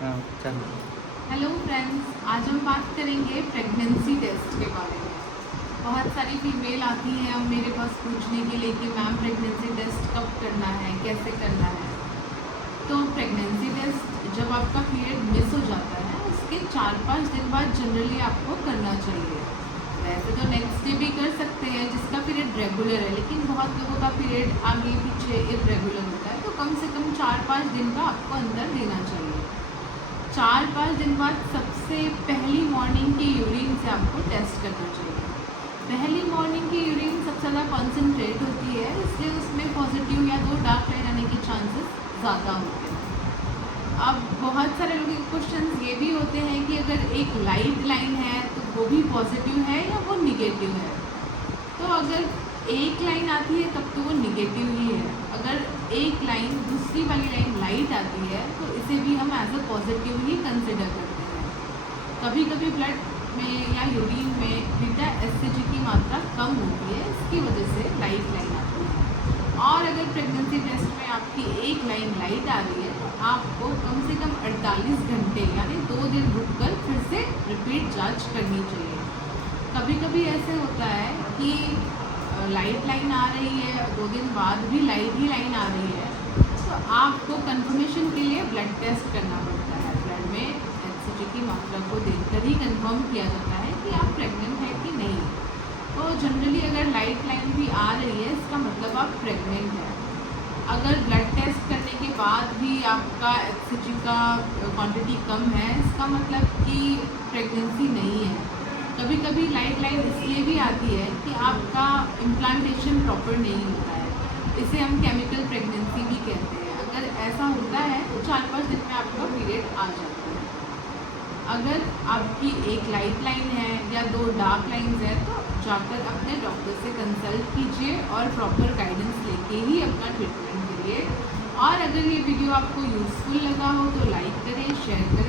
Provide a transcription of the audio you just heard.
हाँ, चलो। Hello friends, आज हम बात करेंगे प्रेगनेंसी टेस्ट के बारे में। बहुत सारी फीमेल आती हैं अब मेरे पास पूछने के लिए कि मैम प्रेगनेंसी टेस्ट कब करना है, कैसे करना है। तो प्रेगनेंसी टेस्ट जब आपका पीरियड मिस हो जाता है उसके 4-5 दिन बाद जनरली आपको करना चाहिए। वैसे तो नेक्स्ट डे भी कर सकते हैं जिसका पीरियड रेगुलर है, लेकिन बहुत लोगों का पीरियड आगे पीछे इरेगुलर होता है, तो कम से कम 4-5 दिन का आपको अंदर देना चाहिए। 4-5 दिन बाद सबसे पहली मॉर्निंग की यूरिन से आपको टेस्ट करना चाहिए। पहली मॉर्निंग की यूरिन सबसे ज़्यादा कॉन्सेंट्रेट होती है, इसलिए उसमें पॉजिटिव या 2 डार्क लाइन आने के चांसेस ज़्यादा होते हैं। अब बहुत सारे लोगों के क्वेश्चंस ये भी होते हैं कि अगर एक लाइट लाइन है तो वो भी पॉजिटिव है या वो निगेटिव है। तो अगर एक लाइन आती है तब तो वो निगेटिव ही है। अगर एक लाइन दूसरी वाली लाइन लाइट आती है तो इसे भी हम एज अ पॉजिटिव ही कंसिडर करते हैं। कभी कभी ब्लड में या यूरिन में बीटा एससीजी की मात्रा कम होती है, इसकी वजह से लाइट लाइन आती है। और अगर प्रेगनेंसी टेस्ट में आपकी एक लाइन लाइट आ रही है तो आपको कम से कम 48 घंटे यानी 2 दिन रुक कर फिर से रिपीट जांच करनी चाहिए। कभी कभी ऐसे होता है कि लाइट लाइन आ रही है, 2 दिन बाद भी लाइट ही लाइन आ रही है, तो आपको कंफर्मेशन के लिए ब्लड टेस्ट करना पड़ता है। ब्लड में एचसीजी की मात्रा को देखकर ही कंफर्म किया जाता है कि आप प्रेग्नेंट हैं कि नहीं। तो जनरली अगर लाइट लाइन भी आ रही है इसका मतलब आप प्रेग्नेंट हैं। अगर ब्लड टेस्ट करने के बाद भी आपका एचसीजी का क्वांटिटी कम है, इसका मतलब कि प्रेगनेंसी नहीं है। कभी कभी लाइट लाइन इसलिए भी आती है कि आपका इम्प्लांटेशन प्रॉपर नहीं होता है, इसे हम केमिकल प्रेगनेंसी भी कहते हैं। अगर ऐसा होता है तो 4-5 दिन में आपका पीरियड आ जाता है। अगर आपकी एक लाइट लाइन है या 2 डार्क लाइंस है तो जाकर अपने डॉक्टर से कंसल्ट कीजिए और प्रॉपर गाइडेंस लेके ही अपना ट्रीटमेंट करिए। और अगर ये वीडियो आपको यूज़फुल लगा हो तो लाइक करें, शेयर करें।